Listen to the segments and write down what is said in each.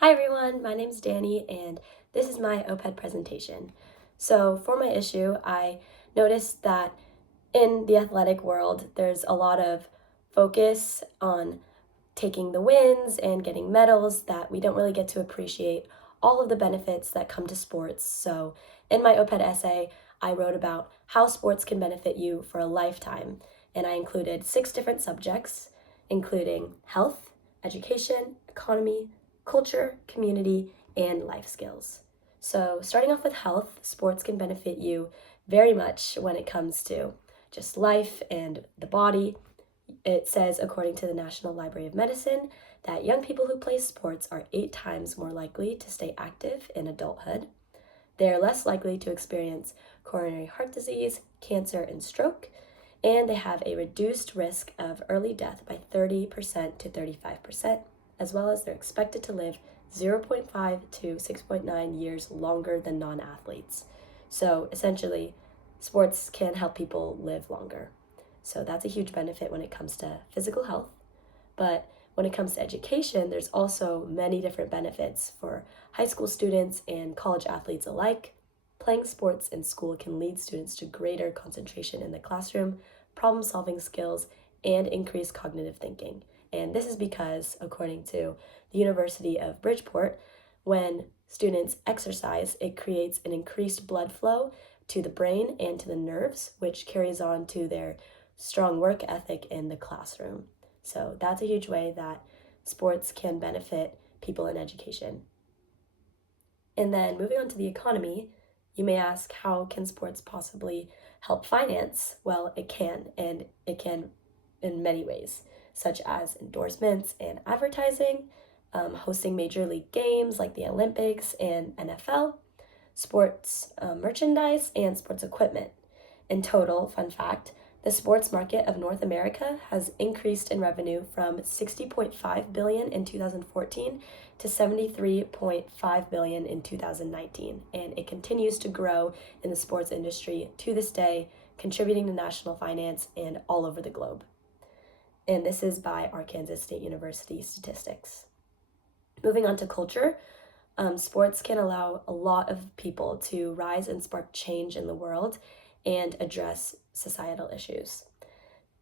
Hi everyone, my name's Danny and this is my OPED presentation. So for my issue, I noticed that in the athletic world, there's a lot of focus on taking the wins and getting medals that we don't really get to appreciate all of the benefits that come to sports. So in my OPED essay, I wrote about how sports can benefit you for a lifetime, and I included 6 different subjects, including health, education, economy, culture, community, and life skills. So starting off with health, sports can benefit you very much when it comes to just life and the body. It says, according to the National Library of Medicine, that young people who play sports are 8 times more likely to stay active in adulthood. They are less likely to experience coronary heart disease, cancer, and stroke, and they have a reduced risk of early death by 30% to 35%, as well as they're expected to live 0.5 to 6.9 years longer than non-athletes. So essentially, sports can help people live longer. So that's a huge benefit when it comes to physical health. But when it comes to education, there's also many different benefits for high school students and college athletes alike. Playing sports in school can lead students to greater concentration in the classroom, problem-solving skills, and increased cognitive thinking. And this is because, according to the University of Bridgeport, when students exercise, it creates an increased blood flow to the brain and to the nerves, which carries on to their strong work ethic in the classroom. So that's a huge way that sports can benefit people in education. And then moving on to the economy, you may ask, how can sports possibly help finance? Well, it can, and it can in many ways, such as endorsements and advertising, hosting major league games like the Olympics and NFL, sports merchandise, and sports equipment. In total, fun fact, the sports market of North America has increased in revenue from 60.5 billion in 2014 to 73.5 billion in 2019, and it continues to grow in the sports industry to this day, contributing to national finance and all over the globe. And this is by Arkansas State University statistics. Moving on to culture, sports can allow a lot of people to rise and spark change in the world and address societal issues.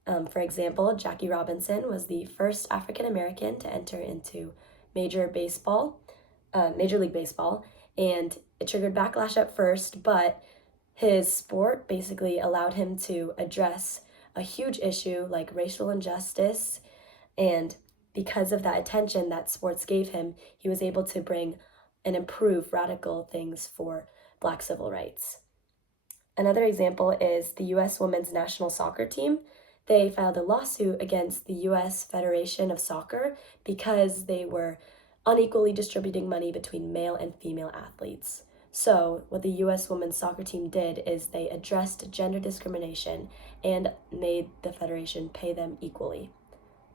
For example, Jackie Robinson was the first African American to enter into Major League Baseball, and it triggered backlash at first, but his sport basically allowed him to address a huge issue like racial injustice, and because of that attention that sports gave him, he was able to bring and improve radical things for Black civil rights. Another example is the U.S. women's national soccer team. They filed a lawsuit against the U.S. Federation of Soccer because they were unequally distributing money between male and female athletes. So what the U.S. women's soccer team did is they addressed gender discrimination and made the federation pay them equally.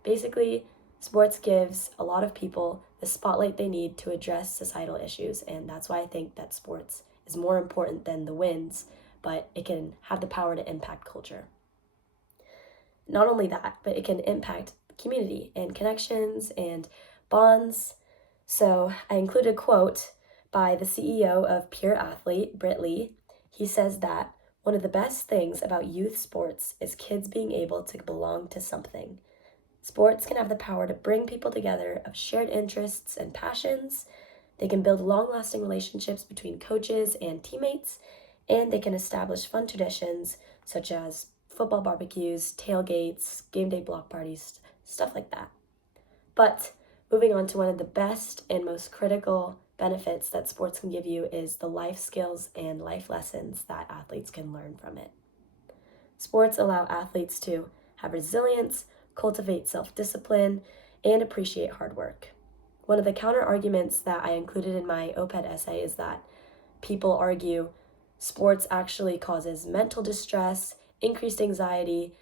Basically, sports gives a lot of people the spotlight they need to address societal issues, and that's why I think that sports is more important than the wins, but it can have the power to impact culture. Not only that, but it can impact community and connections and bonds. So I included a quote by the CEO of Pure Athlete, Britt Lee. He says that one of the best things about youth sports is kids being able to belong to something. Sports can have the power to bring people together of shared interests and passions. They can build long-lasting relationships between coaches and teammates, and they can establish fun traditions such as football barbecues, tailgates, game day block parties, stuff like that. But moving on to one of the best and most critical benefits that sports can give you is the life skills and life lessons that athletes can learn from it. Sports allow athletes to have resilience, cultivate self-discipline, and appreciate hard work. One of the counter arguments that I included in my OPED essay is that people argue sports actually causes mental distress, increased anxiety,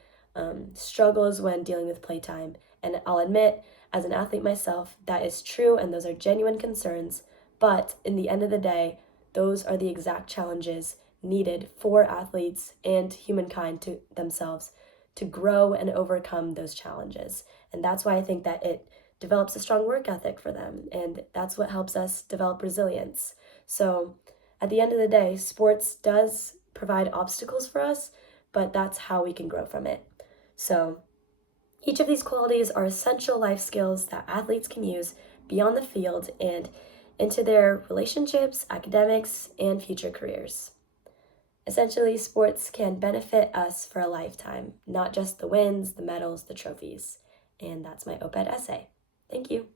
struggles when dealing with playtime. And I'll admit, as an athlete myself, that is true and those are genuine concerns. But in the end of the day, those are the exact challenges needed for athletes and humankind to themselves to grow and overcome those challenges. And that's why I think that it develops a strong work ethic for them, and that's what helps us develop resilience. So at the end of the day, sports does provide obstacles for us, but that's how we can grow from it. So each of these qualities are essential life skills that athletes can use beyond the field and into their relationships, academics, and future careers. Essentially, sports can benefit us for a lifetime, not just the wins, the medals, the trophies. And that's my OPED essay. Thank you.